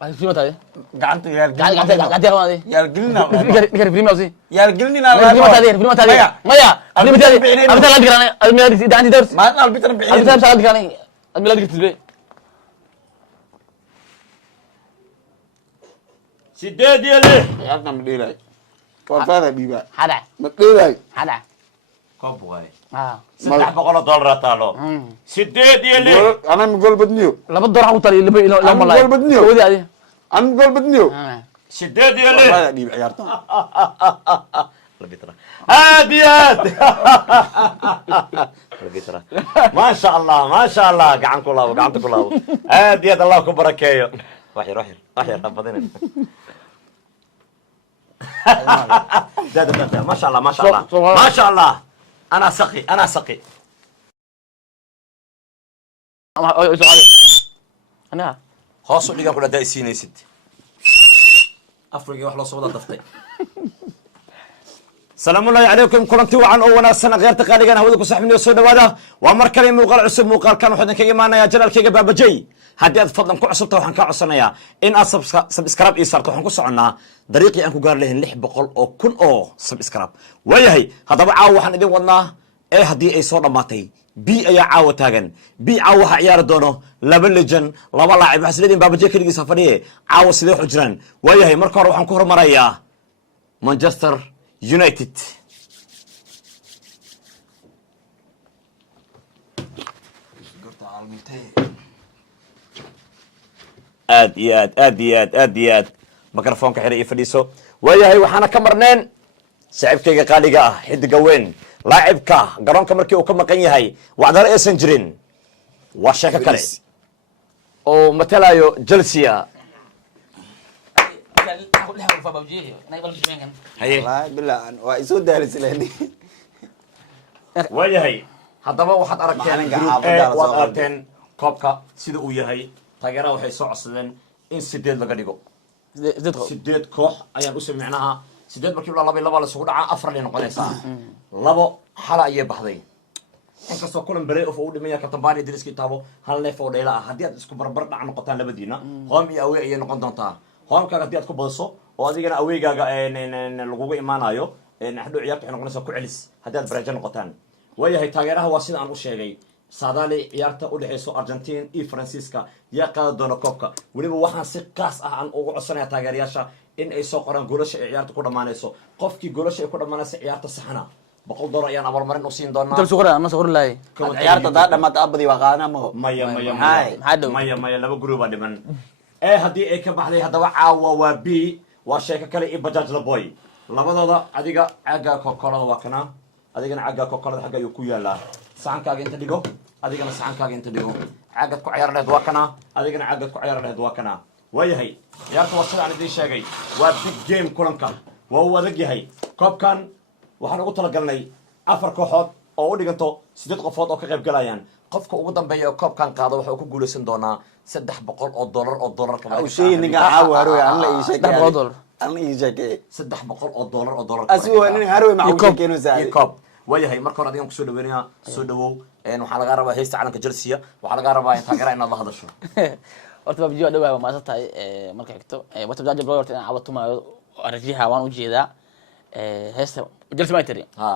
فيلم تاني قعدت يا قاعد يا ولدي يا رجلنا نقدر فيلم اوسي يا رجلنا فيلم تاني فيلم تاني مايا فيلم تاني أنا تلا أذكر أنا الميلاد ده عندي درس ما أنا البيتر أنا بعيد تلا أذكر أنا الميلاد قلت لي سداد يلي يا أخي مديري وفانا بيبا هذا مديري هذا كوب غالي آه $6 تالو سداد يلي أنا مقول بدنيو لا بدور أحط لي اللي لا والله أنا بقول بدنيو. سعودي هذه أنا مقول بدنيو سداد يلي وفانا بيبا عيارته ربيترا هاديات ربيترا ما شاء الله ما شاء الله قعنك الله وقعنتك الله هاديات الله كبرك يا وحير وحير وحير رفضين ده ما شاء الله ما شاء الله ما شاء الله انا سقي انا سقي أنا هوسو ديغا كولا دايسينيسيد افريقيا wax loo soo wada daftay السلام الله عليكم كلنتي وعن او wanaagsan qeyrta qaaligan hawada ku saxmino soo dhawaada waa mar kale muuqaal cusub muuqaalkan waxaan kaga imaanayaa janaalkayga baabajay haddii aad fadlan ku cusubta waxaan ka codsanayaa in aad subscribe ii saarto waxaan ku soconaa dariiqii aan ku gaar lahayn 600 oo kun oo subscribe waayahay haddaba caawa waxaan idin wadnaa ee haddii ay soo dhammaatay بي أي عاوة تاجن بي عاوة عيار دونه لبل لجن لبل لاعب حسلين بابجي كلي سفرية عاوة سيدي حجران وياهي مركو روحان كهر مرايا مانشستر يونايتد آد ميكروفون كحري فريسو وياهي وحنا كمرنين سعبكي قاليقا حد قوين لاعبك garoonka markii uu ka maqan yahay wacdar aysan jirin waa sheeko kale oo matalayo Chelsea والله بالله ويسود دارس لهني waayahay haddaba waxaad aragteen waad aragteen koobka sida uu yahay taageeraha waxay soo codsadeen in 8 laga dhigo 8 koox ayaan u sameynaha 8 markii la laba la isugu dhaca 4 ay noqonaysaa labo xala ayay baxday inkastoo kulan bere oo u dhimaya Katambaani diriski taabo hal neef oo dheela ah haddii aad isku barbar dhac noqotaan labadiina home iyo away ayay noqon doontaa homekaaga haddii aad ku badiso oo adigana awaygaaga lagugu imaanayo hadhow ciyaarta waxay noqonaysaa ku celis haddii aad barajo noqotaan waayahay taageeraha waa sida aan u sheegay saadaali ciyaarta u dhaxayso Argentina iyo Faransiiska yaa qaadi doona koobka waliba waxaan si qaas ah aan ugu codsanayaa taageerayaasha in ay soo qoraan goolasha ay ciyaarta ku dhamaanayso qofkii goolasha ay ku dhamaanayso ciyaarta saxna $100 ayaan abaalmarin u siin doonaa أنت سكرة أنا سكر لاي عيارته ده لما تقبضي وقانا مو maya laba group baa dhiman haddii ay ka baxday haddaba caawa waa b waa sheeko kale iyo bajaaj la boy labadooda adiga caaga kokorada waa kana adigana caaga kokorada xagga ayuu ku yaalaa saxankaaga inta dhigo adigana saxankaaga inta dhigo caagad ku ciyaar lahayd waa kana adigana caagad ku ciyaar lahayd waa kana waayahay ciyaarta waa sida aan idiin sheegay waa big game kulanka waa uu adag yahay koobkan waxaan ugu talagalnay 4 kooxood oo u dhiganto 8 qofood oo ka qayb galayaan qofka ugu dambeeya koobkan qaado waxa uu ku guuleysan doonaa $300 oo dollarka أو شيء نيجا عاوي أنا إيشك أنا إيشك $300 oo dollar أسوأ إني هروي مع وجهك كأنه زعل كوب waayahay marka hore adigan kusoo dhaweynaya soo dhawow waxaa laga rabaa heesta calanka Chelsea waxaa laga rabaa in taageera inaad la hadasho horta babjiyo dhawaaba ma tahay marka xigto wata bajaaj blogger in cabato ma arajiha waan u jeedaa heesta Chelsea ma tiri ha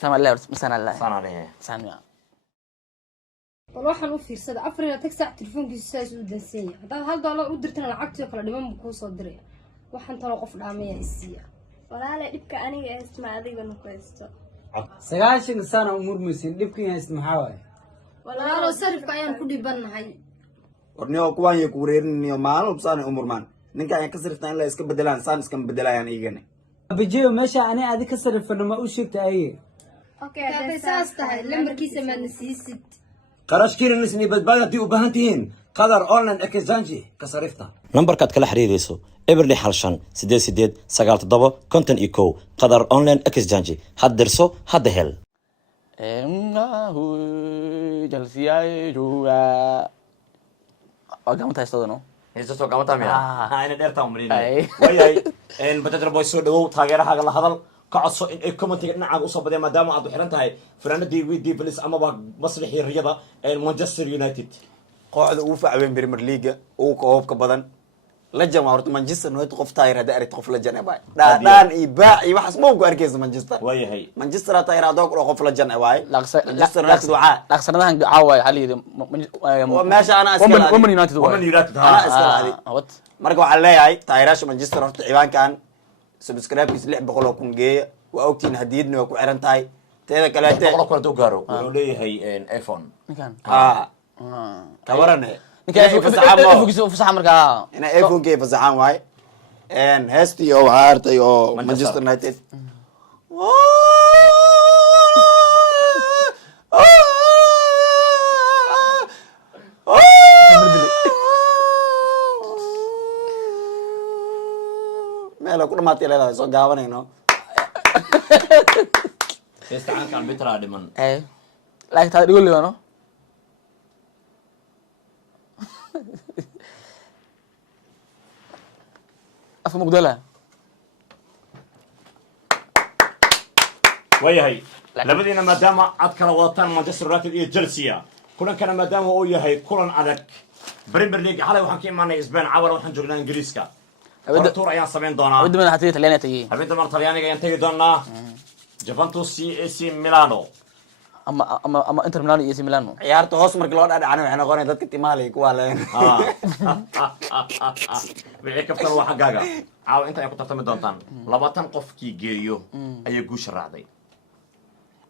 sama Allah masana Allah sanaa waxaan u fiirsaday afrina tag saac telefoonkiisa saas u dansan yahay haddaad $1 u dirtana lacagtii kala dhiman buu kuu soo diray waxaan talo qof dhaamaya isiya walaale dhibka aniga heesta adigana ku haysto 9 sano umurmaysin dhibkii haysta maxaa waaye walaalo sarifka ayaan ku dhibanahay warniyo kuwaan iyo kureerniyo maalin ubsaan umurmaan ninka ay ka sariftaan in la iska bedelaan saan iska bedelayaan iyagana abijiyo meesha ani adi ka sarifano ma u sheegtay ay okay hadday saas tahay lambarkiisa ma nasiisid qarashkiina nisni badbaadadii u baahan tihiin qadar online exchange ka sarifta nambarkaad kala xiriirayso eberly halshan 8897 qadar online exchange had dirso hadda hel Chelsea ay juga agama tahay sidoo heeso soo gamata miya ayna dheerta umrina wayay bajaaj boy soo dhawow taageerahaaga la hadal ka codso in ay commentiga dhinacaaga usoo badeen maadaama aad u xiran tahay fanaanadii weydii bilis amaba maslixii riyada Manchester United kooxda ugu facweyn Premier League ugu koobka badan lajan waa horta Manchester United qof taayir hada arid qof lajan ay daan iyo baac iyo wax isma ugu arkaysa Manchester waayahay Manchester taayir hada qof lajan ay Manchester United waa dhaqsanadahan caaway hal yiri meesha ana iska Women United ana iska laadi marka waxa leeyahay taayirasha Manchester horta ciwaankan subscribe-kiis 600 oo kun geeya waa ogtiin hadiyadna waa ku xiran tahay teeda kale boqol kun oo gaaro wuxuu leeyahay iPhone ninkan tawarane ninkan fasaxa markaa ina iPhone kee fasaxan waay heestii oo haartay oo Manchester United meelo ku dhamaatay leedahay soo gaabanayno heestaanka arbitra dhiman laakiin taa dhigo leeyano afka mugdala waayahay labadiina maadaama aad kala wadataan Manchester United iyo Chelsea kulankana maadaama uu yahay kulan adag Premier League xalay waxaan ka imaanay Spain cawar waxaan joognaa Ingiriiska tour ayaan sameyn doonaa wadda mana xatii Talyaaniga tagay habeenta mar Talyaaniga ayaan tagi doonaa Juventus AC Milano ama Inter Milan iyo AC Milano ciyaarta hoos markii loo dhaadhacay waxay noqonaysaa dadka Timaalay kuwa leen wixii ka fara waxa gaaga caaw inta ay ku tartami doontaan 20 qofkii geeriyo ayay guusha raacday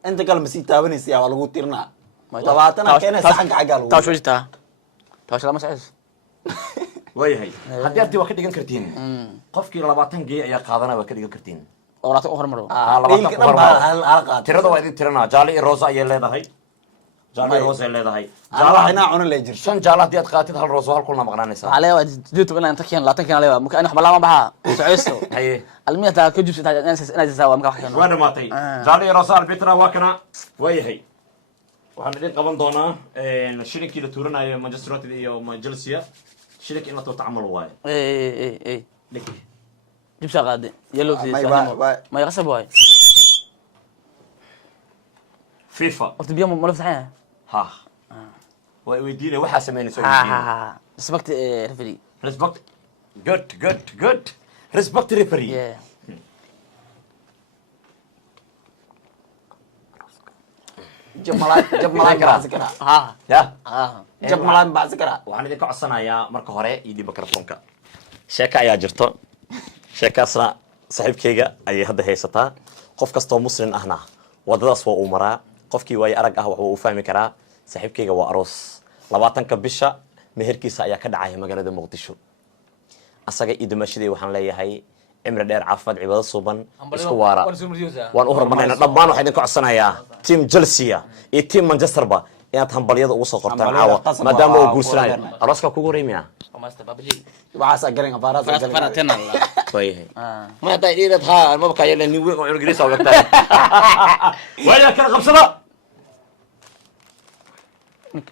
inta kale ma sii taabanaysaa waa lagu tirnaa 20 keenay saxanka xagaa lagu taashojita taashla ma saxis waayahay haddii aad waa ka dhigan kartiin qofkii 20 geey ayaa qaadanaya waa ka dhigan kartiin oo laata u hormaro tirada waa idin tiranaa jaale iyo rosa ayay leedahay jaale iyo rosa ay leedahay jaalaha inaa cuna la jirto shan jaale haddii aad qaatid hal rosa hal kulna maqnaanaysaa waxaa leeyahay sideed inaan inta keen laatan keen leeyahay marka in wax balama baxa soceysto haye almiya taa ka jubsata inaad isawa marka wax keen waa dhamaatay jaale iyo rosa arbitra waa kana waayahay waxaan idin qaban doonaa shirinkii la tuuranayo Manchester United iyo Chelsea shirik in la tacaamul waaye جبسة قادة يلو في ما يغصب واي فيفا قلت بيوم ملف صحيح ها ويدينا وحا سمينا سوي ها ريسبكت ريفري ريسبكت جود ريسبكت ريفري جب ملاك بعد كده ها يا جب ملاك بعد كده waxaan idin ka codsanayaa marka hore idii mikrofoonka sheeka ayaa jirto sheekaasna saaxiibkayga ayay hadda haysataa qof kastoo muslim ahna wadadaas waa uu maraa qofkii waay arag ah waxa uu fahmi karaa saaxiibkayga waa aroos 20ka bisha meherkiisa ayaa ka dhacaya magaalada Muqdisho asaga idamashadii waxaan leeyahay cimri dheer caafimaad cibaado suuban isku waara waan u hormarnayna dhammaan waxaan idin ka codsanayaa team Chelsea iyo team Manchester ba inaad hambalyada ugu soo qortaan caawa maadaama uu guursanayo arooska kugu horeeyay waxaas garan afaaraas فانا waayahay ma hadda idin haa ma baka yeelan nin weyn oo Ingiriis ah waqtaa waya kala qabsada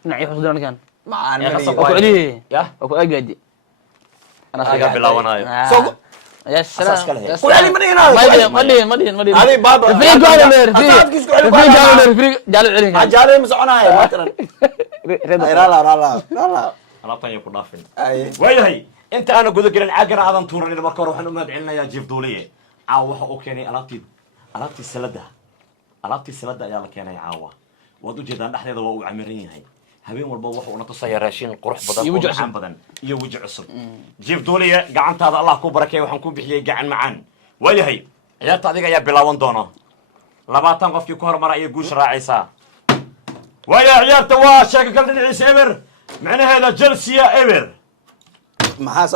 نعي حضور كان ma aan وكعلي يا وكو اجدي انا سيغا بلاوناyo يا سلام كعلي مدين علي بابا فريق جالو علي جالو مسعناي ما ترى لا alaabtan ay ku dhaafin ay waayahay inta aanu guda gelin caagana aadan tuuran marka hore waxaan u mahadcelinayaa jiif duuliye caawa waxa uu keenay alaabtii salada ayaa la keenay caawa waad u jeedaan dhexdeeda waa uu camiran yahay habeen walba waxa uu na tusaya raashin qurux badan oo macaan badan iyo waji cusub jiif duuliye gacantaada Allah ku barakeeyo waxaan ku bixiyay gacan macaan waayahay ciyaarta adiga ayaa bilaawan doona 20 qofkii ku hormara ay guush raacaysaa waayahay ciyaarta waa sheeka kala dhinaciisa eber معناها جلسيا ايفر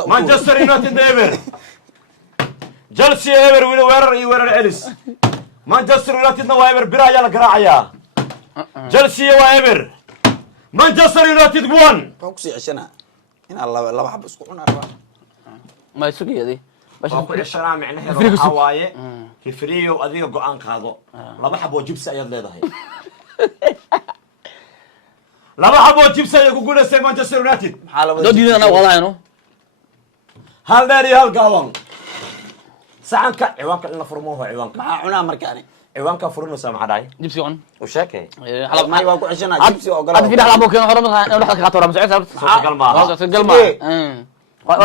مانشستر يونايتد ايفر جلسيا ايفر ويرر اليس مانشستر يونايتد نو ايفر برايا القراعيا جلسيا وايفر مانشستر يونايتد 1 فوكسي عشان ان الله لو حب اسكونا ما يسوقي هذه باش نقول الشرع معناها حوايه في فريو اديو قان قادو لو حب وجبس اياد لهدهي لما حبوا جيبسا يقولون سي مانشستر يونايتد دو دي انا والله انه هل داري هل قاوان ساعنك عوانك إن فرموه عوانك مع عنا مركاني ciwaanka furinaysa maxaa dhacay جبسي عن u sheekay حلب ما يبغى عشان جيبسي او هذا في حلب كان حرام انا لحد كاتو رمز عيسى suurtagal maaha سجل ما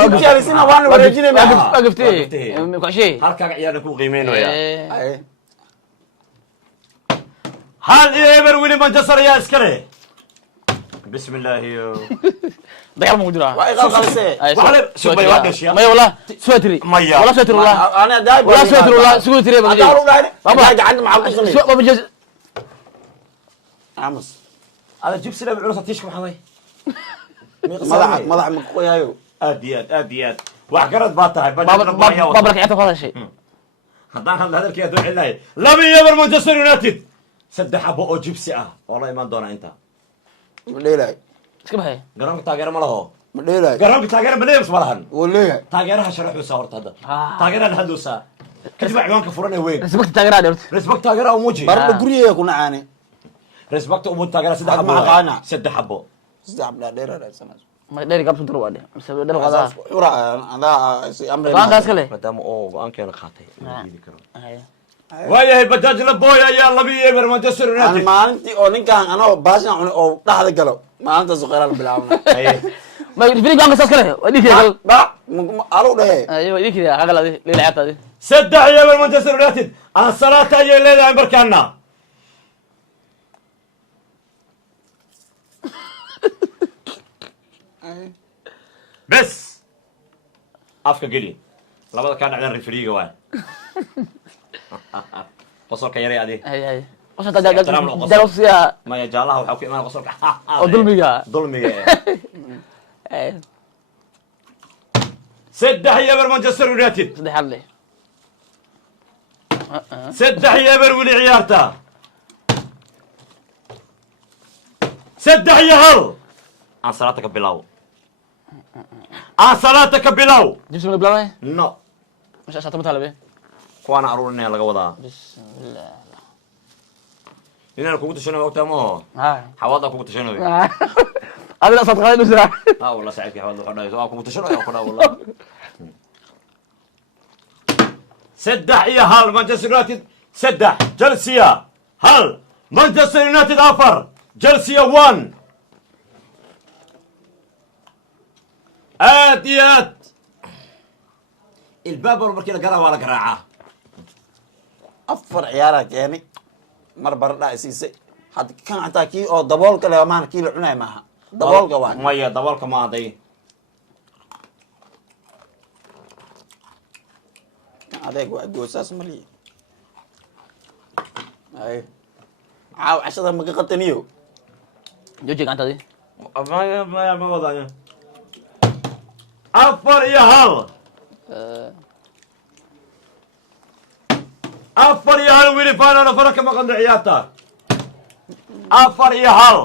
جيبسي على سنة وانا ورجيني معاه وقفتي كل شيء halkaaga ciyaarna ku qiimeynaya اي hal eber wili manchester ayaa iskale بسم الله ضيع موجودة واي خلصي سوبر وادش يا ما والله سويتري مية. والله سويتري والله انا دايب والله سويتري والله سويتري بدي بابا قاعد مع القسمي سوق بجوز عمس هذا جيب سلام العروس تيشكم حوي مضح من خويايو اديات وحقرت باتها بابا لك يعطيك هذا الشيء haddaan hadla hadalkii aad duci lahayd laba iyo eber manchester united saddex xabo oo jibsi ah waa la imaan doonaa inta مديلاي اسكبها هي garoonka taageero ma laho مديلاي garoonka taageero baleems ma lahan وليه taageeraha sharaxuusa horta hadda taageeraha hadluusa kadib ciwaanka furan ee weyn سبقت تاجر دورت respect taageeraha umuji برضه قريه كنا عاني respect umuji taageeraha saddex Aad xabo ma aqaana. saddex xabo استعب لا دير لا سنه ما داري قبل تروح واحد بس داري قضاء ورا هذا امر طبعا كاس كله maadaama oo go-aankeena qaatay ma diidi karo هاي waayahay bajaaj la booy ayaa laba iyo eber manchester انا united ما انت او نكان انا باشا او دحد قالو ما انت صغير بلاونا ما يفرق قام كاس كله وديك يا قال با الو ده ايوه وديك يا قال هذه ليه لعبت هذه saddex iyo eber manchester united aan salaata ayay leedahay markaana bes afka geli labada kaa dhacdan referiga waay qosolka yaray adi هاي هاي وش انت جالس يا maya jaalaha waxaa ku imaan qosolka dulmiga dulmiga saddex iyo eber manchester united صدق حلي saddex iyo eber weli ciyaarta saddex iyo hal aan salaata ka bilow aan salaata ka bilow جبس من البلاوي no مش عشان تموت على kuwaana aruurinaya laga wadaa بسم الله inaan kugu tashanayo ogtaa maho ها xawaada kugu tashanayo هذا لا صدق هذا نزرع ها والله saaxiibkii xawaada wuxuu dhahay waa kugu tashanayo ku dhaw wallah saddex iyo hal manchester united saddex chelsea hal manchester united afar chelsea one aad iyo aad الباب markii la garaa waa la garaacaa افر عيالك يعني مر بردا اسيسي حد كان حتى كي او دبولك له ما كي لعناي معها دبولك وان maya daboolka ma aday هذاك واحد اساس ملي اي عاو عشرة ما قطنيو جوجي انت دي maya ma wadaayo afar iyo hal afar iyo hal wili faanana fara kama qadno ciyaarta afar iyo hal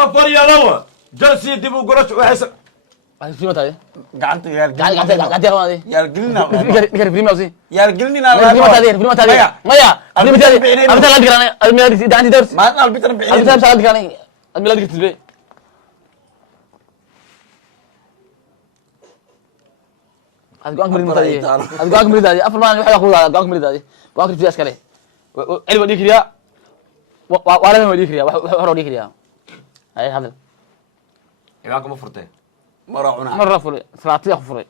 afar iyo laba chelsea dib u gurash waxay هاي في متى قعدت يا قاعد يا هذه يا قلنا نقدر في ماوسي يا قلنا في متى هذه في متى هذه مايا في متى هذه أنا لا أدري أنا الميلاد ده عندي درس ما قال بيتر أنا بعيد مش أدري أنا الميلاد قلت لي أتقول مريض متى هذه أتقول مريض هذه أفضل ما أنا واحد أقول أتقول مريض هذه وأكل في أسكالي علي وديك ريا ولا ما وديك ريا وحر وديك ريا هاي هذا ciwaanka ma furtay مرعونا مرة فري ثلاثة فري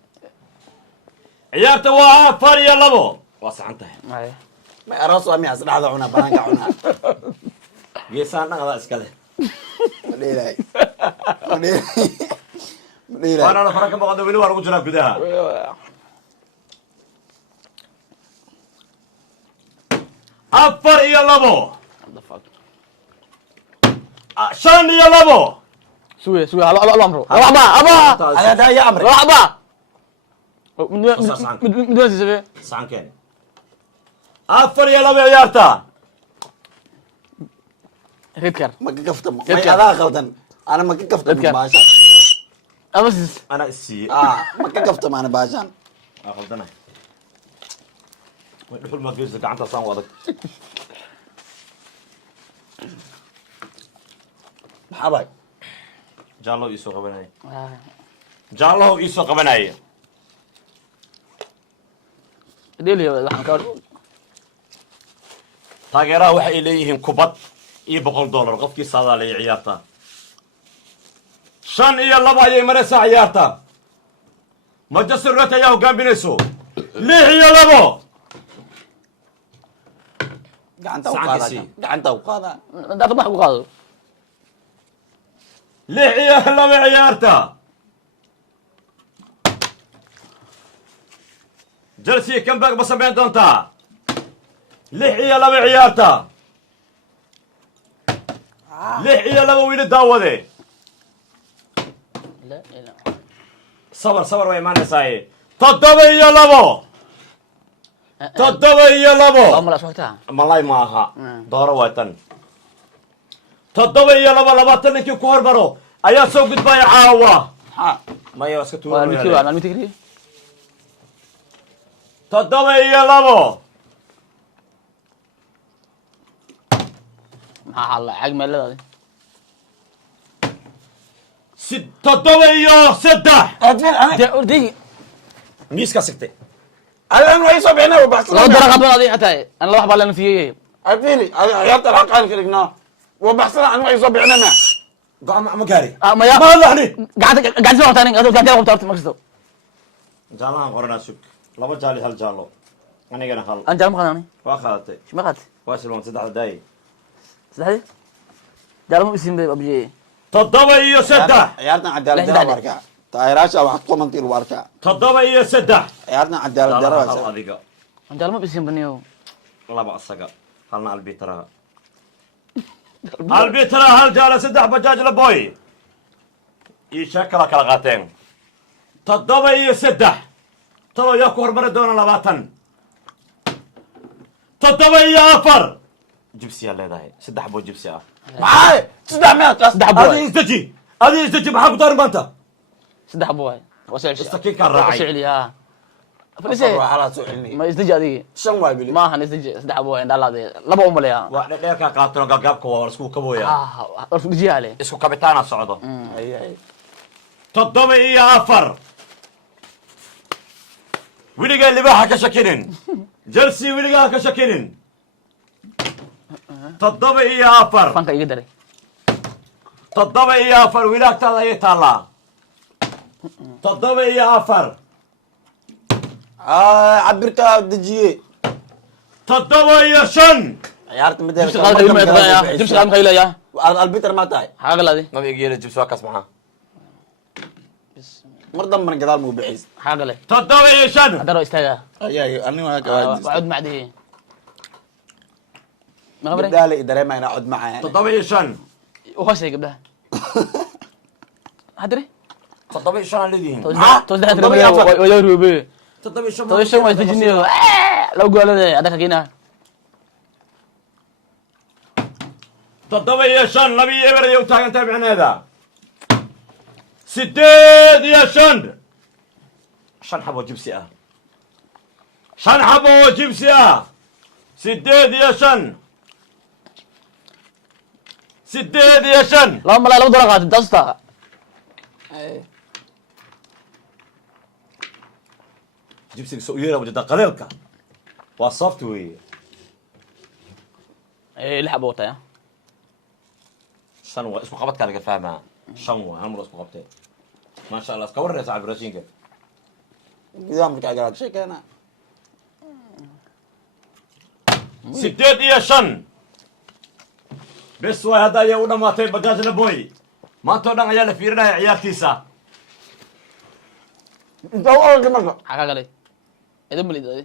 ciyaarta waa afar iyo labo waa saxan tahay هاي ما راسه امي اسرع هذا عنا بنانك عنا geesaan dhaqda iska leh مديلاي مديلاي waana fara kama qadno weli waa lagu jiraa gudaha afar iyo labo shan iyo labo سوي الله أمره الله أبا هذا ده يا امري الله أبا من دون سبب saxankeen afar iyo labo ciyaarta ريدكر ما كفت ما كيف هذا غلطان انا ما كفت كيف؟ باشا أمس ana isiiye ما كفت ما انا باشا waa qaldana way dhuxul ma geeysa gacanta saan wadag حبايب jaallo ii soo qabanaya jaallo ii soo qabanaya ديلي واحد كار taageeraha waxay leeyihiin kubad iyo $100 qofkii saadaalaya ciyaarta 5 iyo 2 ayay maraysaa ciyaarta Manchester United ayaa hogaaminayso 6 iyo 2 gacanta u qaada dadka wax ku qaado 6 iyo 2 ciyaarta Chelsea comeback ma sameyn doontaa 6 iyo 2 ciyaarta 6 iyo 2 wiil daawade la ila صبر way imaanaysaa 7 iyo 2 7 iyo 2 amala socota malay maaha dooro watan 7 iyo 2 labaatan ninkii ku hormaro ayaa soo gudbaya caawa maya iska waa mid tuuro waa mid tigri 7 iyo 2 maxaa la cag meeladaadi 7 iyo 3 de ordi miiska sigtay أنا ما يصيب هنا وبحصل laba dara qadban adi xataa an la wax baa la nafiyay أفيلي عيالت الحقان كرقنا وبحصل أنا ما يصيب هنا قام ما قاري ma ya ما لحني gacanta waxtaan gacanta qabtaa markasto جالان قرنا سوق لما جالي هل جالو أنا جانا هل an jaram qadani واخذتي shima qad واش لون 3 دقايق sadexdi jaram isim bay abjee 7 iyo 3 عيالتنا عدالة درا واركع تايراشا واحد قوم تير واركع 7 iyo 3 عيالتنا عدالة درا هل واركع adiga an jaram isim baniyo laba asaga halna albitara albitara hal jaala 3 bajaaj la boy ii shakala kala qaateen 7 iyo 3 talo yaa ku hormari doona 20 7 iyo 4 jibsi yaa leedahay 3 boo jibsi ah معاي تسدع مات saddex buu هذه استجي maxaa ku dar maanta saddex buu waay wasal istakiin ka raacay shicli ha فلسه falisay على سؤالني ma isdiji adigi شن واي بلي ma ahan isdiji saddex buu waay dhalaade laba u maleeya waa dheer ka qaatano gagaabka waa isku kabooya war fujiyaale isku kabitaana socdo اي اي 7 iyo 4 wiliga libaha ka shakinin Chelsea wiliga ka shakinin 7 iyo 4 fanka iga daray 7 iyo 4 wilaagtaada ay taala 7 iyo 4 عبرتها دجيه 7 iyo 5 عيارت مدير jibsi qaal kayma yaqaan jibsi qaal kayla ya البيتر ما تاي xaga laadi ma igeela jibs waa kas maxaa مرضى من قدال مو بعيز xaga le 7 iyo 5 hadaro istaaga اي اي انا ما wacud macdi ma qabre بدالي ادري ما ينعد معي 7 iyo 5 وخشي gabdhaha hadri 7 iyo 5 leedihiin to saddex tiro way roobe 7 iyo 5 to shan way isdijiniyo law goolade adaka kina 7 iyo 5 labi eber ay u taagan tahay macnaheeda 8 iyo 5 shan xabo jibsi ah shan xabo jibsi ah 8 iyo 5 8 iyo 5 laba malay laba dolar qaatay dasta jibsiga soo yeera wajada qaleelka waa software lix xabo wataya shan waa isku qabadka laga fahmaa shan waa hal mar isku qabtay ma sha Allah iska warreysa cabirashinka نظام كاجرات شيء كان 8 iyo 5 bes way hadda ayaa u dhamaatay bagaajna boy maanta oo dhan ayaa la fiirinaya ciyaartiisa انت اول مره xaga galay idan malidade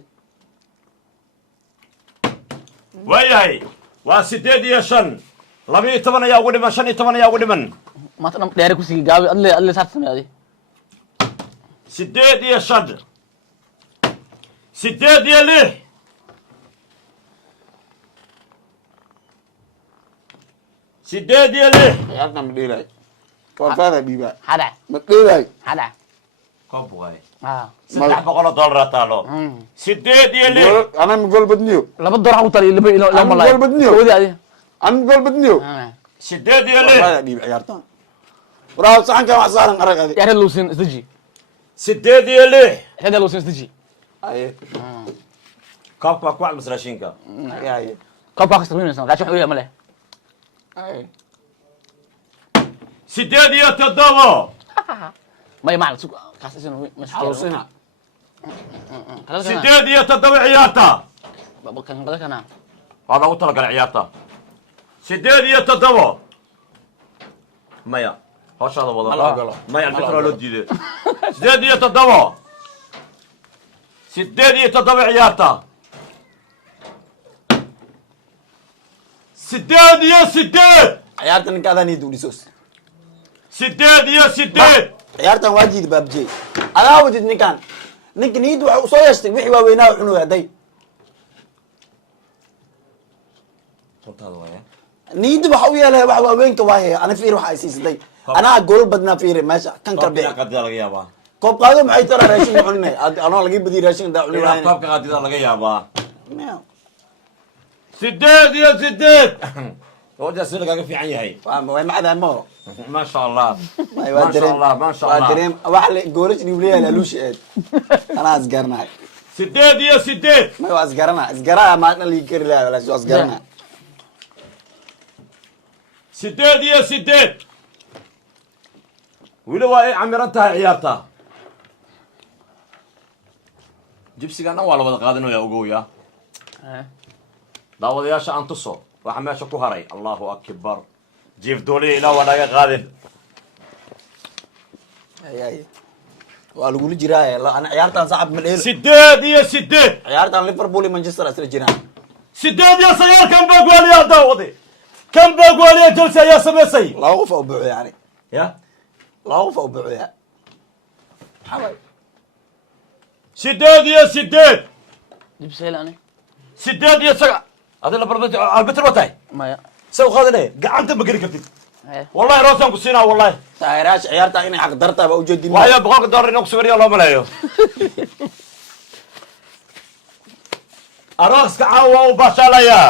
waayahay waa 8 iyo 5 12 ayaa ugu dhiman 15 ayaa ugu dhiman maanta dhan dheere kusigi gaabi adle saar sameeyay 8 iyo 5 8 iyo 6 8 iyo 6 عيارتنا مديراي وفانا بيبا hada مديراي hada koob waay ah $300 taalo 8 iyo 6 انا مقول بدنيو laba dolar u tali laba ilo أنا malay بقول بدنيو. wadi adi انا مقول بدنيو 8 iyo 6 وفانا بيبا عيارتنا وراو صحن كما صار نقرق هذه yare luusin isdaji 8 iyo 6 hada luusin isdaji اي koobka waa ku calmas raashinka اي كوب باكس تمرين مثلا قاعد شو حويه ماله sideed iyo toddobo ما يمعنى سوق كاس اسمه مش حوصنا sideed iyo toddoba ciyaarta كان بدك انا waa loogu talagalay ciyaarta sideed iyo toddobo maya hawshaada Ma la wada ogolo. maya Ma la albitra ogolo. loo diiday sideed iyo toddobo sideed iyo toddoba ciyaarta sideed iyo sideed ciyaarta ninka adaa niid udhisos sideed iyo sideed ciyaartan waa jiid baabjey adaa wadid ninkan ninka niid waxa uu soo yeeshtay wixii waaweynaa u cunug hadday niid waxa u yeelay wax waaweynka waaye ana fiir waxa ay siisaday anaa gool badnaa fiir meesha kan kala bixi qaadida laga yaabaa koob qaado maxay tara raashin cunine anoo laga badiy raashin daa cuni lahayn koobka qaadida laga yaabaa sideed iyo sideed hoojaas lagaaga fiican yahay way macdaa mo ما شاء الله ما شاء الله ما شاء الله دريم wax le goolash dhiblaya la luushi eed ana asgarnaa sideed iyo sideed ma waa asgaraa ma dhan liikir la wala soo asgarnaa sideed iyo sideed wili waa ay camiran tahay ciyaarta jibsigana waa la wada qaadanayaa ogowya daawadayaasha aan tuso waxa meesha ku haray allahu akbar jiif dooliya ilaa waa naga qaadin ay waa lagu jiraa ana ciyaartan sacab ma dheelo sideed iyo sideed ciyaartan Liverpool iyo Manchester isla jiraan sideed iyo sagaal kan baa gooliya daawade kan baa gooliya Chelsea ayaa sameysay laba qof oo buuxo yani ya laba qof oo buuxo xaway sideed iyo sideed جيب سهل انا sideed iyo sagaal adii la barbar albitr watay ما يا سو qaadane gacanta ma geli kartid wallahi roosaan ku siinaa wallahi taageerayaasha ciyaarta inay xaq dartaa baa u jeedin waayo boqolka dollar inuu kusoo wariyo loo maleeyo arooska caawa u baashaalaya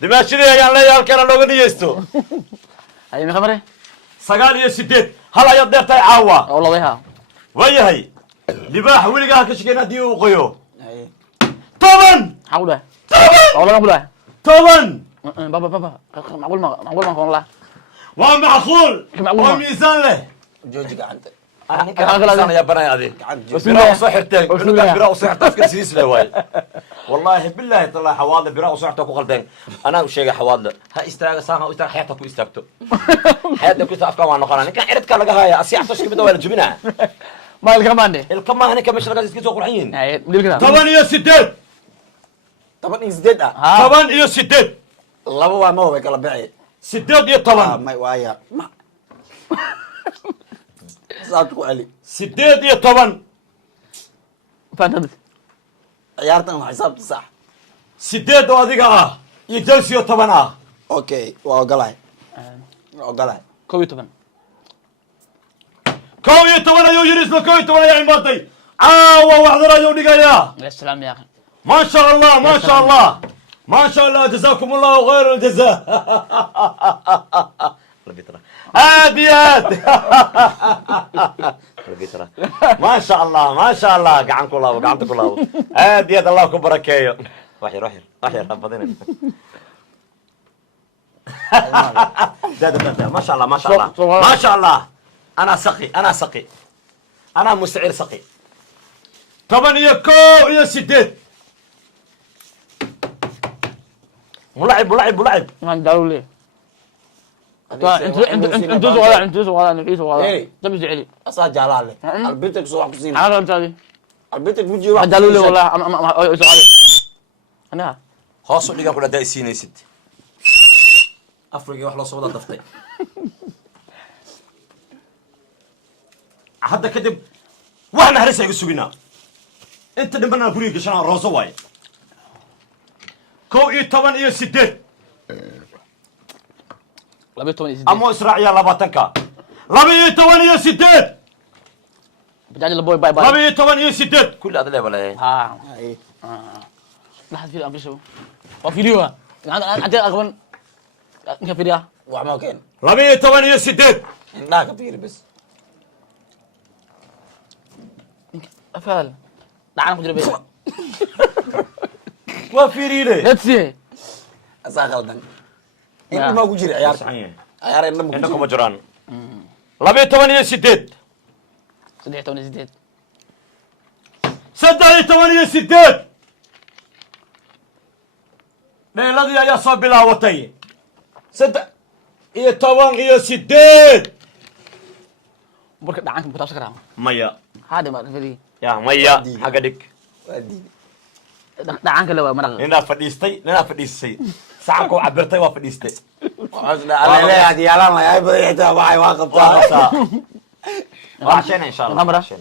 dimaashadii ayaan leeyahay halkeena looga niyeysto هاي من خمره sagaal iyo sideed hal ayaad dheertahay caawa والله ويها waayahay libaax weligaa ka shaqeyn haddii uu qoyo toban حاوله toban والله ما اقولها toban بابا معقول ما والله waa macquul Macquul waa ma. miisaan leh jooji gacanta يا بني ادي براء وصحتك براء وصحتك في سلسله واي والله بالله طلع حواضر براء وصحتك وقلبين انا وشيء حواضر ها استراغ ساها استراغ حياتك واستاغتو حياتك كنت افكار وانا قران كان عرفت لقى هاي اسيح تشكي بده ولا جبنا ما الكمان ده الكما هنا كمش لقى يسكتوا قرحين هاي دي كده طبعا يا سداد طبعا isdeed ah طبعا يا سداد laba waa ma way kala bixi سداد يا طبعا ma waaya ma saad ku ali سداد يا طبعا فانت ciyaartan waa xisaabta sax سداد واديقا يا جلسي طبعا okay waa ogolahay waa ogolahay كوي طبعا كوي طبعا يا يونس كوي طبعا يا عمادي عاوا وحضر يا دغيا يا سلام يا اخي ما شاء الله ما شاء الله ما شاء الله جزاكم الله خير الجزاء هاديات ما شاء الله ما شاء الله قعنكم الله وقعنتكم الله هاديات الله كبركيو روحي روحي روحي رفضينا ما شاء الله ما شاء الله ما شاء الله انا سقي انا سقي انا مستعير سقي طبعا يا كو يا سديد ملعب ملعب ملعب ما قالوا لي انت صغير انت صغير انا في صغير طب زعلي asaa jaalaa leh albitek soo wax ku siin انا قلت هذه albitek muji wax قالوا لي والله صغير انا hoos u dhigan kula daaysiinaysid afriga wax loo soo wada daftay hadda kadib waxna haris ay suginaa inta dhimbana guriga gashanaa rooso waaye kow iyo toban iyo sideed لبيت 8 ama israaciya labaatanka laba iyo toban iyo sideed بجاج البوي باي laba باي iyo toban iyo sideed kulli aad leebalahay ها لحد في الامر شو وفيديو عندي اغبن انك فيديو wax ma keen laba iyo toban iyo sideed indhaha ka fiiri bas افعل دعنا كجرب waa fiiriile ليتس سي أساقل إنت ما كجري عيار صحيح عيار إنما عندكم كجري مجران لبي 8 6 صديح توني زديد صدقني 8 6 ليلادي يا صاحبي لا وتي صدق إيه 8 6 بركة دعانك مكتاب سكرها ميا هذا ما في يا ميا حقدك وادي دعانك لو مرق لنا فديستي ساعكو عبرتي وفديستي أنا لا هذه علامة يا بدي حتى معي واقف وعشان ان شاء الله غمرة. وعشان.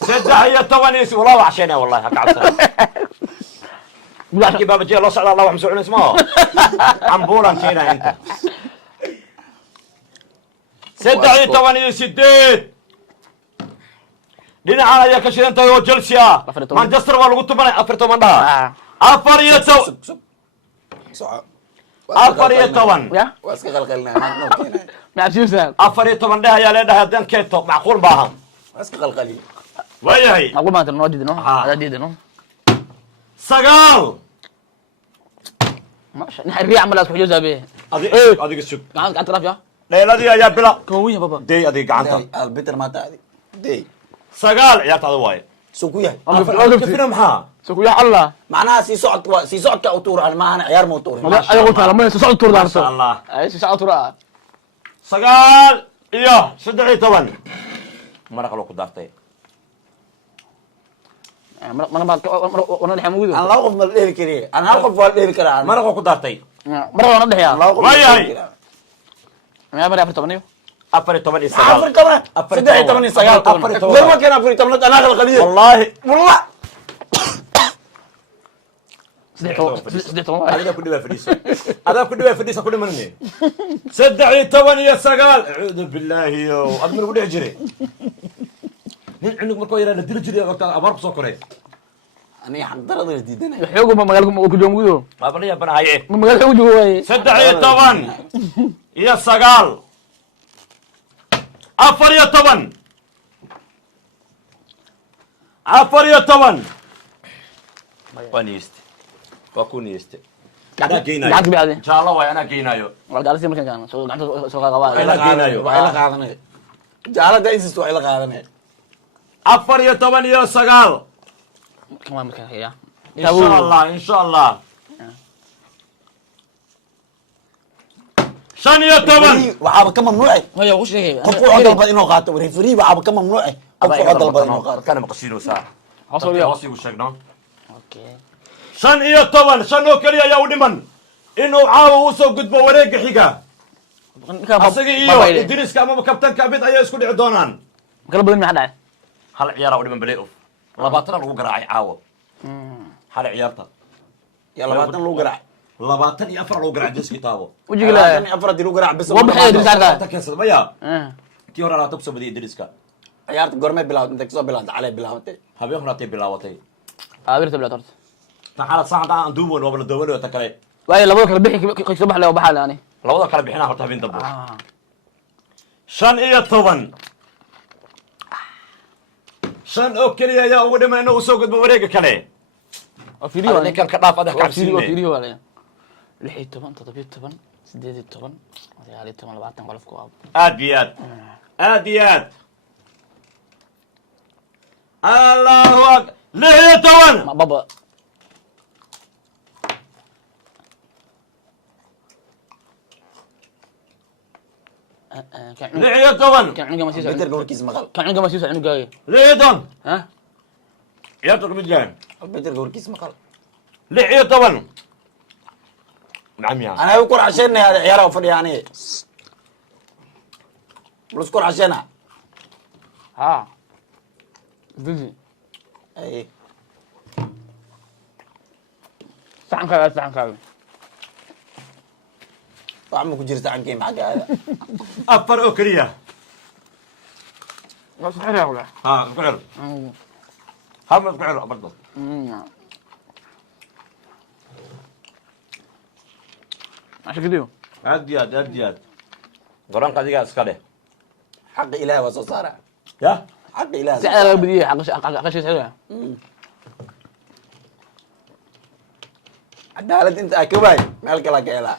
صدق هي 8 والله وعشان والله هكا عبسنا حكي بابا جي الله سعد الله وحمسوعنا اسمه عمبولا شينا انت صدق 8 6 dhinacan ayaa ka shidan tahay oo Chelsea ah Manchester waa lagu tumanay 4 dhaha 4 يا واسك قلقلنا ما نوكينا ما عرفتي سهل 4 dhaha ayaa leedahay hadan keeto macquul baahan واسك قلقلي waayahay أقول ما تنو جديد نو هذا جديد نو sagaal ما شاء نحن الريع عملها تحجزها به adiga sug قاعد اعتراف يا dheeladii ayaa bila كوية بابا day adiga gacanta البيتر ما تادي دي sagaal ciyaartaada waaye سوكويا kafina maxaa سوكو يا الله معناها سي صعد كأوتور أنا ما أنا عيار موتور أنا قلت لما سوسو تور ما دارسو شاء الله أي سوسو تور sagaal iyo 13 maraqa loo ku daartay ما وانا دحين موجود أنا لا أقف من الدير كريه أنا أقف في الدير كريه maraqa ku daartay مرة وانا دحين لا أقف waayahay يا مرة أفرت مني 4 iyo 9 أفر كمان سدعي تمني سجال غير ما كان أفر تمني أنا أغلى قليل والله والله سديت adiga ku dhibaa fadhiiso adaa ku dhibaa fadhiiso ku dhimanay 3 iyo 10 iyo 9 a'uudu billahi yo admir ku dhex jiray nin cunug markoo yaraana dil jiray waqti abaar soo koray أنا حضرت جديدنا حيوكم مجالكم وكل يوم موجود baabana ya banahaye من مجال حيوكم جوا 3 iyo 10 iyo 9 4 iyo 10 4 iyo 10 waniste waa ku niiste ana geynayo قاعد بعدين jaalo way ana geynayo قاعد أسير مكان كان سو قاعد سو قاعد Ela geynayo وإلا قاعدنا جعل ده إنسى وإلا قاعدنا 4 iyo 10 iyo 9 كمان مكان هي إن شاء الله 5 iyo 10 وعاب كم ممنوع هي وش هي قف عضل بدي إنه قاطع وريفري وعاب كم ممنوع قف عضل بدي إنه قاطع كان مقصينه ساعة حصل يا وصي وشقنا اوكي 5 iyo 10 5 oo kaliya ayaa u dhiman inuu caawa u soo gudbo wareegga xiga asaga iyo Idriiska ama kabtanka mid ayaa isku dhici doonaan kala badan ma xadaa hal ciyaar u dhiman play-off 20 lagu garaacay caawa hal ciyaarta يلا بعدين لو قرع 24 lagu garaacay jeski taabo وجهي لا أنا أفرد لو قرع بس وبحي إدريس هذا takasad maya اه kii hore aad tabso badii Idriiska عيارت قرمة بلا أنت كسب بلا على بلا أنت habeen horaatay bilaawatay عبرت بلا ترت taxalad saacada aan duuban oo la doobanayo ta kale واي لو كلا بخي صباح لو بحال يعني labada kala bixina horta habeen dambe 5 iyo 10 5 oo kaliya ayaa ugu dhiman inuu soo gudbo wareegga kale وفيديو ninkan ka dhaaf adex فيديو kacsiine فيديو ولا لحي 8 تطبيق 8 سديد 8 هذه 8 20 قلف كواب aad iyo aad allahu akbar 6 iyo 10 ما بابا كان 6 iyo 10 كان عنده مسيس بيتر قول كيس مقال كان عنده مسيس عنده جاي 6 iyo 10 ها ciyaarta ku mid yahay بيتر قول كيس مقال 6 iyo 10 نعم يا أنا أقول عشان هذا عيار وفري يعني بلسكور عشانها ها فيديو أي سحن كذا سحن كذا طعمك جرت عن كيم حاجة هذا afar oo kaliya بس حلو ولا ha isku xir hal ma isku xir abardo عشان كده aad iyo aad garoonka adiga iska leh حق إله وصصارع ya حق إله سعر بدي حق شيء حلو cadaalad inta aa ka waay meel kala ka helaa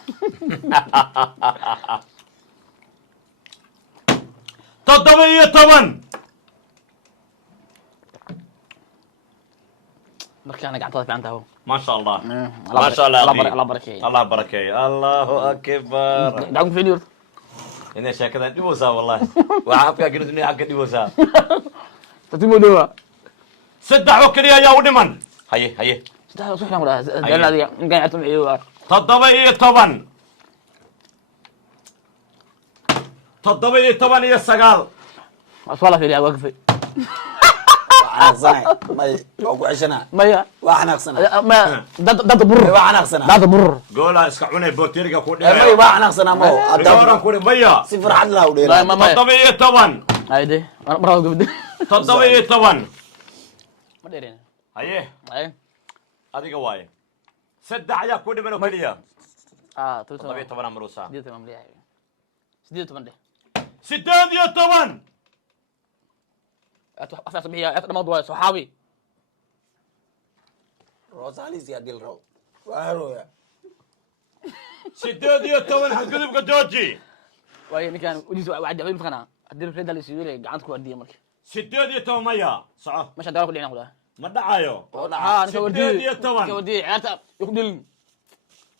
toddoba iyo toban markaan gacanta fiican tahay ما شاء الله الله ما شاء الله الله أخي. الله بركي الله بركي الله اكبر دعم في اليور إن شاكدا ديوسا والله وعافك كده الدنيا حق ديوسا تتمو دوا سدح وكريا يا ودمن هي ده صح ولا ده هذه ان كان يعتم ايوه تضبي إيه طبعا تضبي إيه طبعا يا سقال اصلا في واقفه xanaaqsanay may waa ku ceshanaa maya waa xanaaqsanaa ma dad bur waa xanaaqsanaa dad bur قولها اسكعوني بوتيريكا كودي may waa xanaaqsanaa mo دوران كودي ميا si farxad laa u لا dheelaa ما تضبي إيه طبعا هايدي انا برا قبل تضبي إيه طبعا ما ديرين هيه اي هذيك واي سدح يا كودي منو كليا تلو تضبي إيه طبعا مروسا سديد تمام ليه سديد تمام ليه سداد يا طبعا افا سميه انا موضوع صحابي rosaalis yaa dil raw waa herooya سداد يا طبعا حقدب قدوجي واي إن كان ودي واحد يقول فخنا ادير فريد اللي يسوي لي قعدت كورديه مركي سداد يا طبعا ميا صح مش هدار كل عنا ما دعايو انا سداد يا طبعا كوردي عيالته يقدل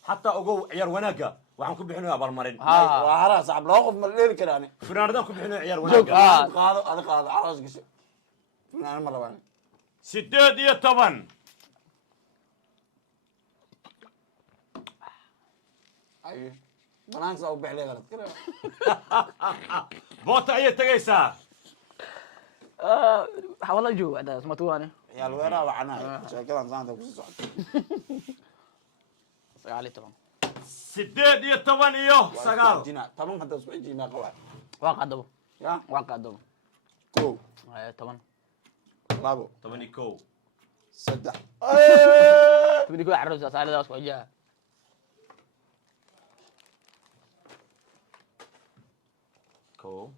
حتى أقو عيار وناقة وعم كبحنوا يا بالمرين waa haraa saxab loo qof ma dheeli karaani فناردان كبحنوا عيار جوك وناقة qaado ada qaado caroos gasho finaan ma rabaan سداد يا طبعا ay banaanka saa u bixlay qalad kale بوتا هي تقيسا والله جو هذا اسمه تواني ciyaal weeraa wacanaay sheekadan saanta kusii socota علي تمام سداد يا طبعا إيوه سقال jina taban hadda isku cijii meeqa waay واقع دبو ya واقع دبو kow تمام labo طبعا كو saddex تبي كل عروس صار له اسبوع جاء كو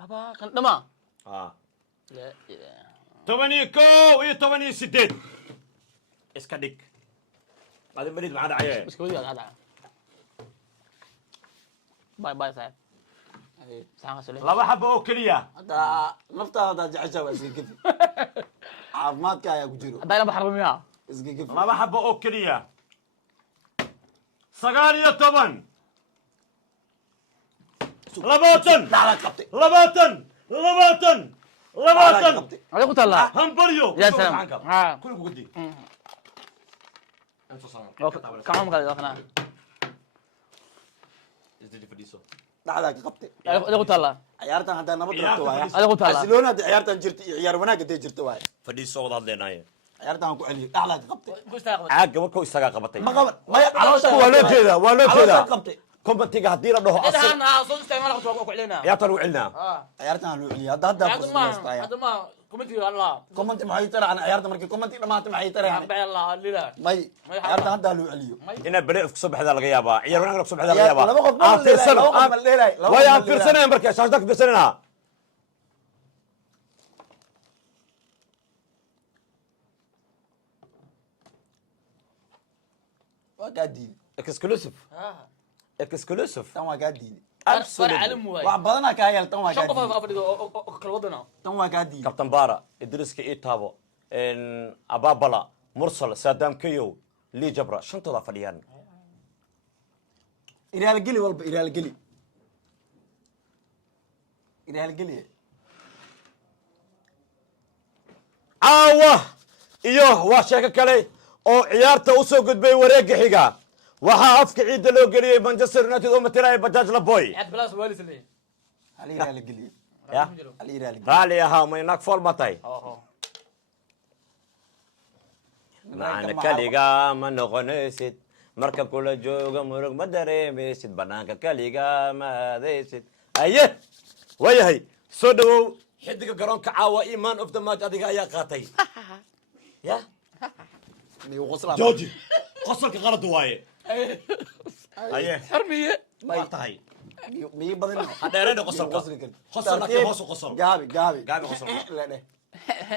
ابا كان دما لا طبعا كو إيه طبعا سداد اسكاديك هذا مريض معنا عيال بس كودي هذا باي باي صاحب سلام عليكم لما حبة أوكلية hadda naftaada haddaad jeceshaa waa iska gefi caafimaadka ayaa ku jiro هذا انا بحرب مياه iska gefi لما حبة أوكلية سقال يا طبعا لباتن dhacdaad qabtay لباتن لباتن dhacdaad لباتن qabtay عليك قلت الله همبريو يا سلام ها كل قدي انت صار كمان قال اخنا ازدي فديسو dhacdaad qabtay عليك قلت الله ciyaartan haddaa nabad rabto waaya عليك قلت الله xasiloona hadda ciyaartan jirto iyo ciyaar wanaag hadday jirto waaya فديسو وضع لنا ciyaartan waan ku celiyay dhacdaad qabtay عاق وكو استغا قبطي ma qaban maya caloosha waa loo jeedaa waa loo jeedaa caloosha qabtay كومبتيغا هدي لا دهو اصل انا صوت استعمال اخوك علينا يا ترى وعلنا ciyaartan aan loo celiyay hadda hadda هذا fursad ما haystaa هذا ما كومنتي الله commenti maxay taraan ciyaarta markii commenti dhamaatay maxay taraan بع الله لله may ciyaartan hadda loo celiyo ina bale isku soo baxda laga yaabaa ciyaar wanaag isku soo baxda laga laba yaabaa qof ma leeyahay laba qof ma leeyahay way aan fiirsanay markaa shaashada ku fiirsanayna waa kaa diiday exclusive exclusive tan waa kaa diiday فرع علم واي wax badanaa kaa yeel tan waa kaa شقف diiday افريقيا كل ودنا tan waa kaa diiday كابتن بارا ادريسك اي تابو ان ابابلا مرسل سادام كيو لي جبره شنطه فديان iraal geli walba iraal geli iraal geli عاوه iyo waa sheeko kale oo ciyaarta u soo gudbay wareegga xiga waxaa afka ciidda loo geliyay Manchester United oo matalaya Bajaaj la boy عاد بلاس والد لي hal iraal geli ya hal iraal geli raali ahaa ma inaag fool matay اه macna kaliga ma noqonaysid marka kula jooga murug ma dareemaysid banaanka kaliga ma aadaysid aye wayahay soo dhawow xidiga garoonka caawa iman of the match adiga ayaa qaatay ya niyo qosla jooji qosolka qalad waaye aye حرميه ma tahay mi badan hadheerada qosolka qosol laakiin hoos u qosol gaabi gaabi gaabi qosol la dheh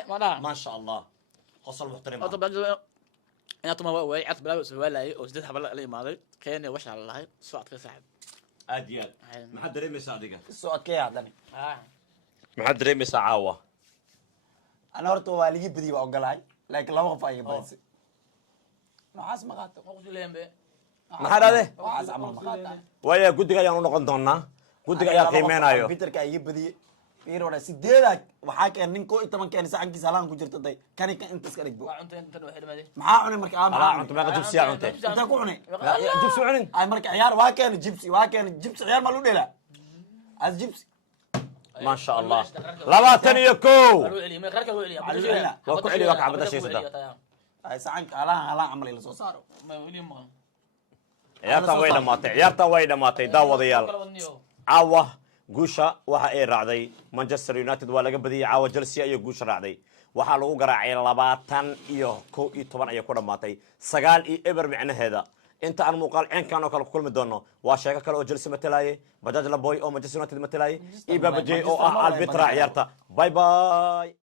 ما دا ما شاء الله قصر محترم طب أنا طول ما وعي عرفت بلاوي سوى لي أو زدت حبل لي ماضي كأني وش على الله سوعت كذا صاحب أديان ما حد دري مساعدك السؤال كي هذاني ما حد دري مساعوة أنا هرتو والي بدي وأقولها لكن لو غفاي بس نحاس مقاطع قلت لهم بيه ما حد هذا نحاس عمل مقاطع ويا قد جاي أنا نقول دونا قد جاي قيمين أيوه بيتر كأي بدي غير ولا سيدك وحاك إن كو إنت من كان ساعة كيسالان كجرت طيب كان أنت سكرك بو أنت واحد ما دي maxaa cunay marka aan لا أنت ما قد جبت سيارة أنت inta ku cunay جبت سوعني ay marka ciyaar waa keen jibsi ciyaar ma lu dheela as jibsi ما شاء الله لما تنيكو علي ما غيرك علي وكو علي وكع بدا شيء صدق ay sacanka alaan camal la soo saaro ما ولي ما ciyaartan way dhamaatay daawadayaal caawa guusha waxa ay raacday Manchester United waa laga badiyay caawa Chelsea iyo guusha raacday waxaa lagu garaacay 21 ay ku dhamaatay 9 micnaheeda inta aan muuqaal ceenkan oo kale ku kulmi doono waa sheeko kale oo Chelsea matalaye Bajaj Laboy oo Manchester United matalaye Ibaba J oo ah arbitra ciyaarta bye bye